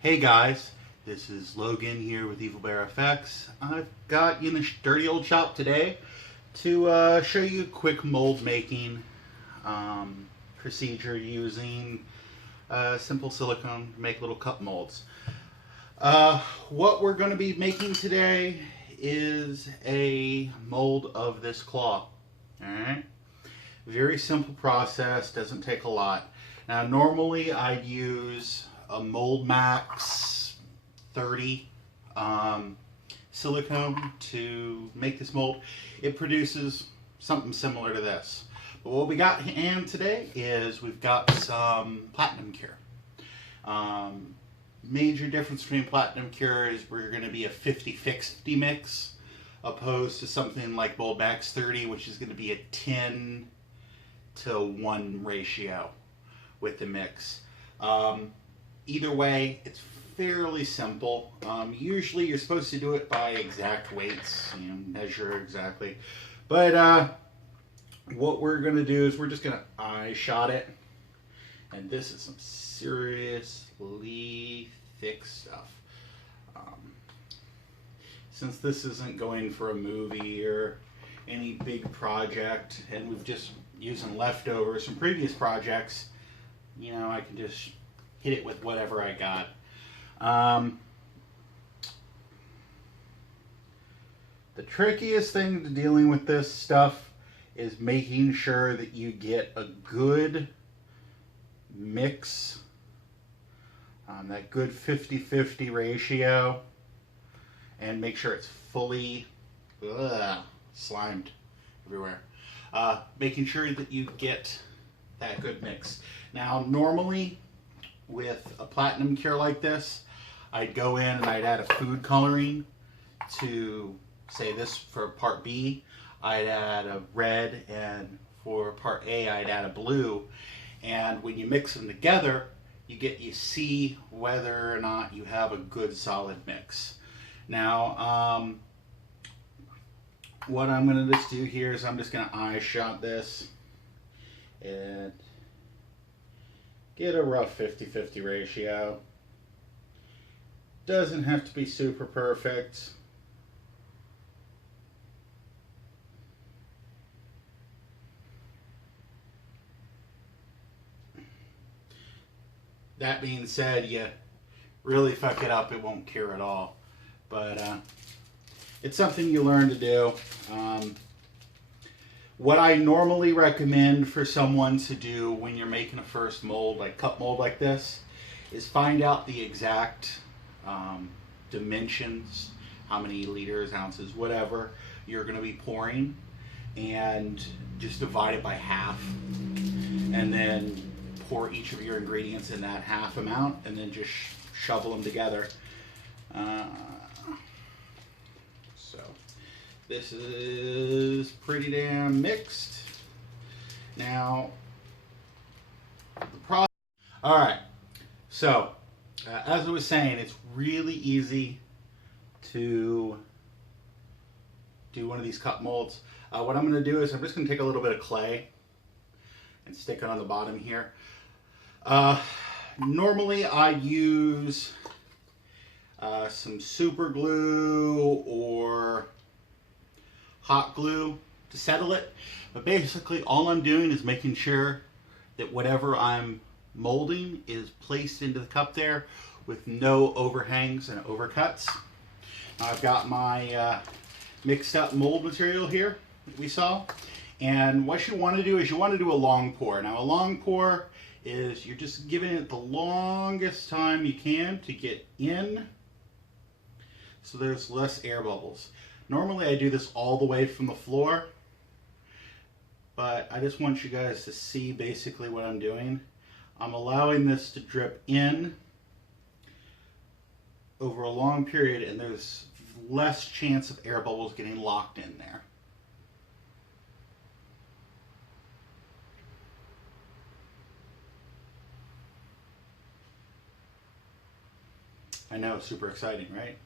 Hey guys, this is Logan here with Evil Bear FX. I've got you in the dirty old shop today to show you a quick mold making procedure using simple silicone to make little cup molds. What we're going to be making today is a mold of this claw. Alright? Very simple process, doesn't take a lot. Now normally I'd use a Mold Max 30 silicone to make this mold. It produces something similar to this. But what we got in hand today is we've got some Platinum Cure. Major difference between Platinum Cure is we're going to be a 50-50 mix opposed to something like Mold Max 30, which is going to be a 10-to-1 ratio with the mix. Either way, it's fairly simple. Usually you're supposed to do it by exact weights, measure exactly. But what we're going to do is we're just going to eye shot it. And this is some seriously thick stuff. Since this isn't going for a movie or any big project, and we've just using leftovers from previous projects, I can just hit it with whatever I got. The trickiest thing to dealing with this stuff is making sure that you get a good mix, that good 50-50 ratio, and make sure it's fully slimed everywhere. Making sure that you get that good mix. Now normally with a Platinum Cure like this, I'd go in and I'd add a food coloring to, say this for part B, I'd add a red, and for part A I'd add a blue. And when you mix them together, you see whether or not you have a good solid mix. Now what I'm going to just do here is I'm just going to eye shot this and get a rough 50-50 ratio. Doesn't have to be super perfect. That being said, you really fuck it up, it won't cure at all. But it's something you learn to do. What I normally recommend for someone to do when you're making a first mold, like cup mold like this, is find out the exact dimensions, how many liters, ounces, whatever you're going to be pouring, and just divide it by half, and then pour each of your ingredients in that half amount, and then just shovel them together. So this is pretty damn mixed. Now, the process. All right. So, as I was saying, it's really easy to do one of these cup molds. What I'm going to do is I'm just going to take a little bit of clay and stick it on the bottom here. Normally I use some super glue or hot glue to settle it, but basically all I'm doing is making sure that whatever I'm molding is placed into the cup there with no overhangs and overcuts. I've got my mixed up mold material here that we saw, and what you want to do is you want to do a long pour. Now a long pour is you're just giving it the longest time you can to get in so there's less air bubbles. Normally I do this all the way from the floor, but I just want you guys to see basically what I'm doing. I'm allowing this to drip in over a long period, and there's less chance of air bubbles getting locked in there. I know, super exciting, right?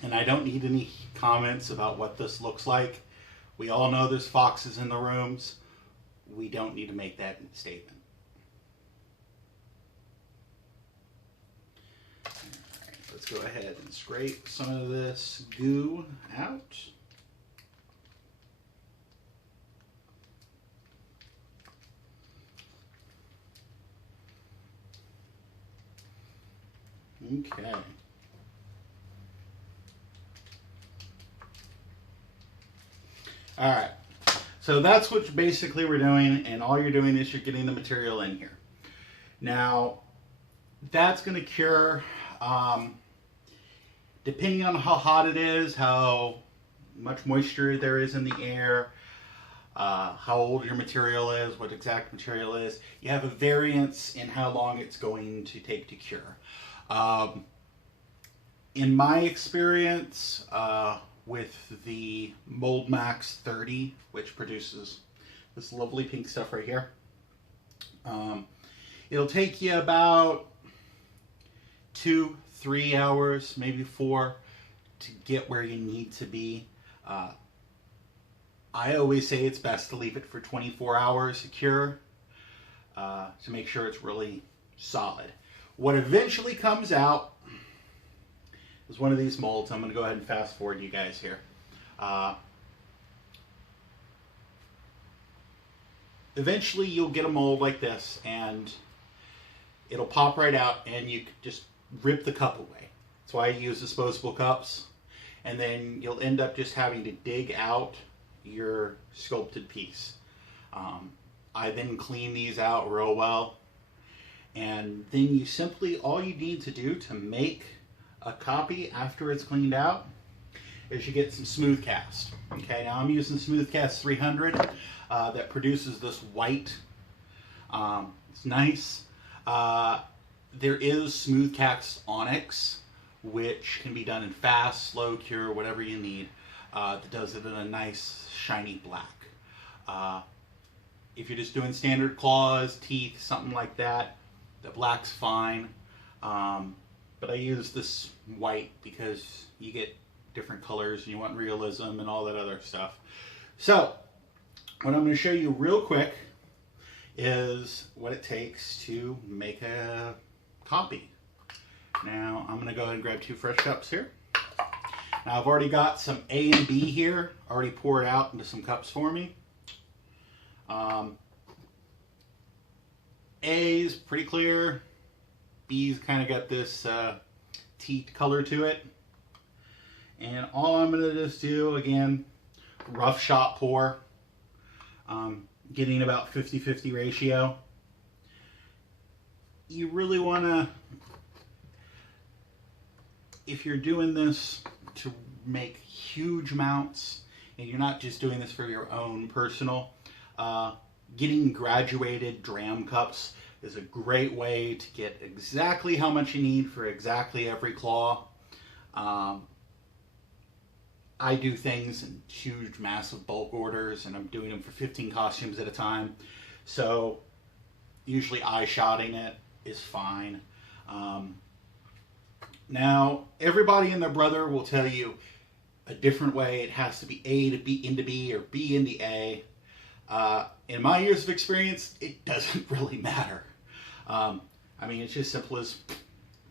And I don't need any comments about what this looks like. We all know there's foxes in the rooms. We don't need to make that statement. go ahead and scrape some of this goo out. Okay. All right. So that's what basically we're doing, and all you're doing is you're getting the material in here. Now, that's going to cure, depending on how hot it is, how much moisture there is in the air, how old your material is, what exact material is. You have a variance in how long it's going to take to cure. In my experience, with the Mold Max 30, which produces this lovely pink stuff right here, it'll take you about 2-3 hours, maybe 4, to get where you need to be. I always say it's best to leave it for 24 hours to cure, to make sure it's really solid. What eventually comes out is one of these molds. I'm going to go ahead and fast forward you guys here. Eventually you'll get a mold like this, and it'll pop right out, and you can just rip the cup away. That's why I use disposable cups. And then you'll end up just having to dig out your sculpted piece. I then clean these out real well, and then you simply, all you need to do to make a copy after it's cleaned out is you get some Smooth Cast. Okay, now I'm using Smooth Cast 300 that produces this white. It's nice. There is Smooth Cast Onyx, which can be done in fast, slow cure, whatever you need. That does it in a nice shiny black. If you're just doing standard claws, teeth, something like that, the black's fine. But I use this white because you get different colors and you want realism and all that other stuff. So, what I'm going to show you real quick is what it takes to make a copy. Now, I'm going to go ahead and grab 2 fresh cups here. Now, I've already got some A and B here, already poured out into some cups for me. A's pretty clear. B's kind of got this teat color to it. And all I'm going to just do, again, rough shot pour. Getting about 50-50 ratio. You really want to, if you're doing this to make huge amounts, and you're not just doing this for your own personal, getting graduated dram cups is a great way to get exactly how much you need for exactly every claw. I do things in huge, massive bulk orders, and I'm doing them for 15 costumes at a time. So usually eye-shotting it is fine. Now, everybody and their brother will tell you a different way. It has to be A to B into B or B into A. In my years of experience, it doesn't really matter. I mean, it's just simple as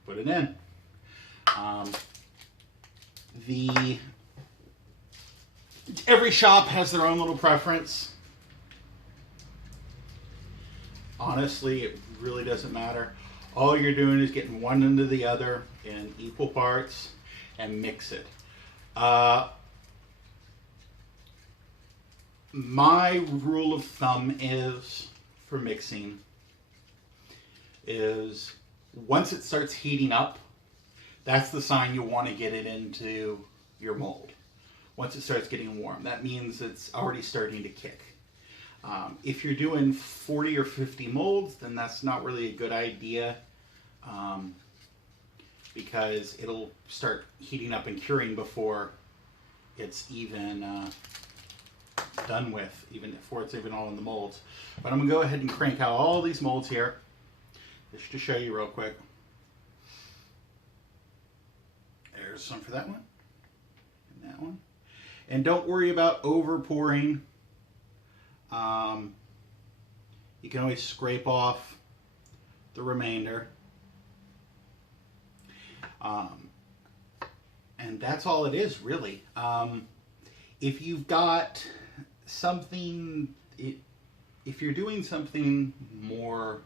put it in. Every shop has their own little preference. Honestly, it really doesn't matter. All you're doing is getting one into the other in equal parts and mix it. My rule of thumb is, for mixing, is once it starts heating up, that's the sign you want to get it into your mold. Once it starts getting warm, that means it's already starting to kick. If you're doing 40 or 50 molds, then that's not really a good idea, because it'll start heating up and curing before it's even done with, even before it's even all in the molds. But I'm going to go ahead and crank out all these molds here, just to show you real quick. There's some for that one, and that one. And don't worry about over pouring. You can always scrape off the remainder. And that's all it is, really. If you've got something, if you're doing something more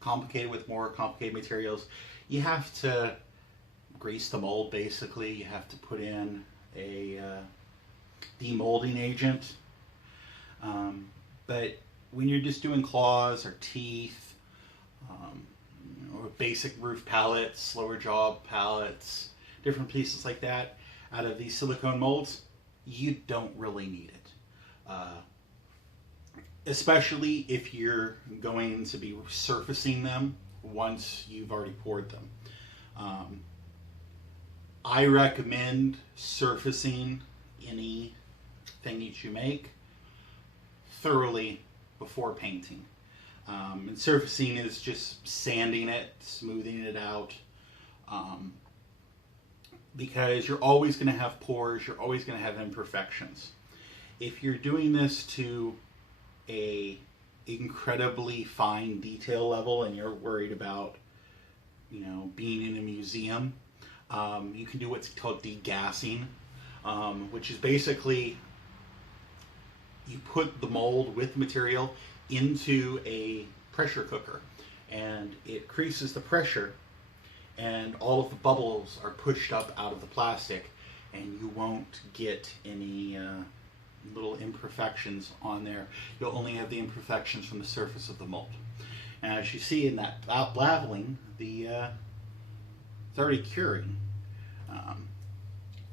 complicated with more complicated materials, you have to grease the mold, basically. You have to put in a demolding agent. But when you're just doing claws or teeth, or basic roof pallets, lower jaw pallets, different pieces like that, out of these silicone molds, you don't really need it. Especially if you're going to be surfacing them once you've already poured them. I recommend surfacing anything that you make thoroughly before painting. And surfacing is just sanding it, smoothing it out, because you're always going to have pores, you're always going to have imperfections. If you're doing this to a incredibly fine detail level and you're worried about, being in a museum, you can do what's called degassing, which is basically you put the mold with material into a pressure cooker, and it increases the pressure, and all of the bubbles are pushed up out of the plastic, and you won't get any little imperfections on there. You'll only have the imperfections from the surface of the mold. And as you see in that leveling, it's already curing.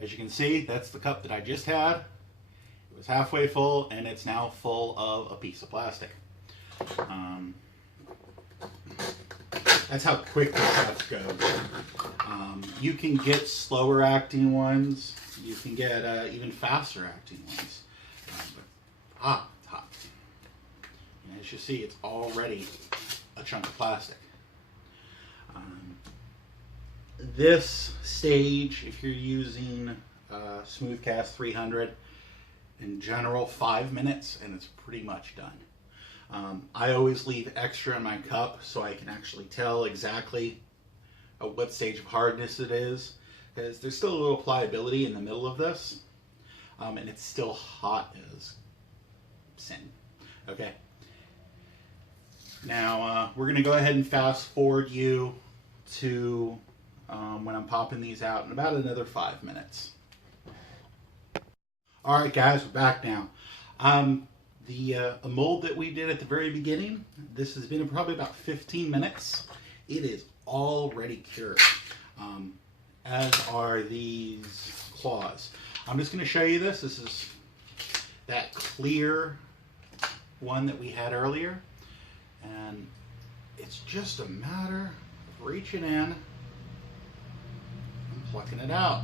As you can see, that's the cup that I just had. It was halfway full, and it's now full of a piece of plastic. That's how quick the stuff goes. You can get slower acting ones. You can get even faster acting ones. But it's hot. And as you see, it's already a chunk of plastic. This stage, if you're using Smoothcast 300, in general 5 minutes, and it's pretty much done. I always leave extra in my cup so I can actually tell exactly what stage of hardness it is, because there's still a little pliability in the middle of this, and it's still hot as sin. Okay. Now we're going to go ahead and fast forward you to when I'm popping these out in about another 5 minutes. Alright guys, we're back now. The mold that we did at the very beginning, this has been probably about 15 minutes. It is already cured, as are these claws. I'm just going to show you this. This is that clear one that we had earlier, and it's just a matter of reaching in and plucking it out.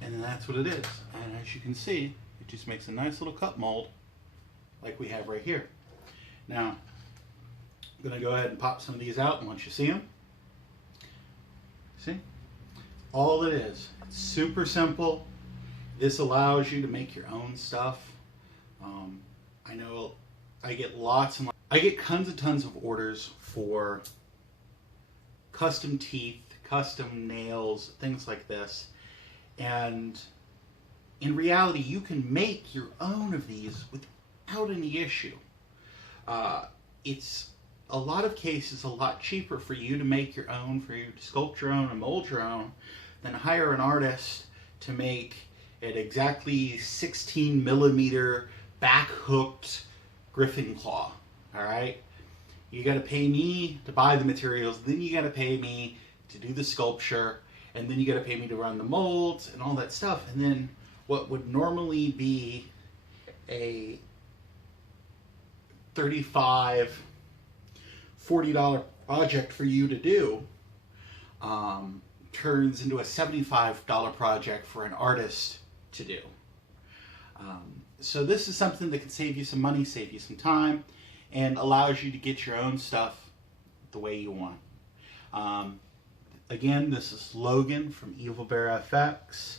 And then that's what it is. And as you can see, it just makes a nice little cup mold like we have right here. Now, I'm going to go ahead and pop some of these out and let you see them. See? All it is. It's super simple. This allows you to make your own stuff. I know I get I get tons of orders for custom teeth, custom nails, things like this. And in reality, you can make your own of these without any issue. It's a lot of cases a lot cheaper for you to make your own, for you to sculpt your own and mold your own, than hire an artist to make an exactly 16 millimeter back hooked griffin claw. All right, you got to pay me to buy the materials, then you got to pay me to do the sculpture, and then you got to pay me to run the molds and all that stuff. And then what would normally be a $35, $40 project for you to do turns into a $75 project for an artist to do. So this is something that can save you some money, save you some time, and allows you to get your own stuff the way you want. Again, this is Logan from Evil Bear FX.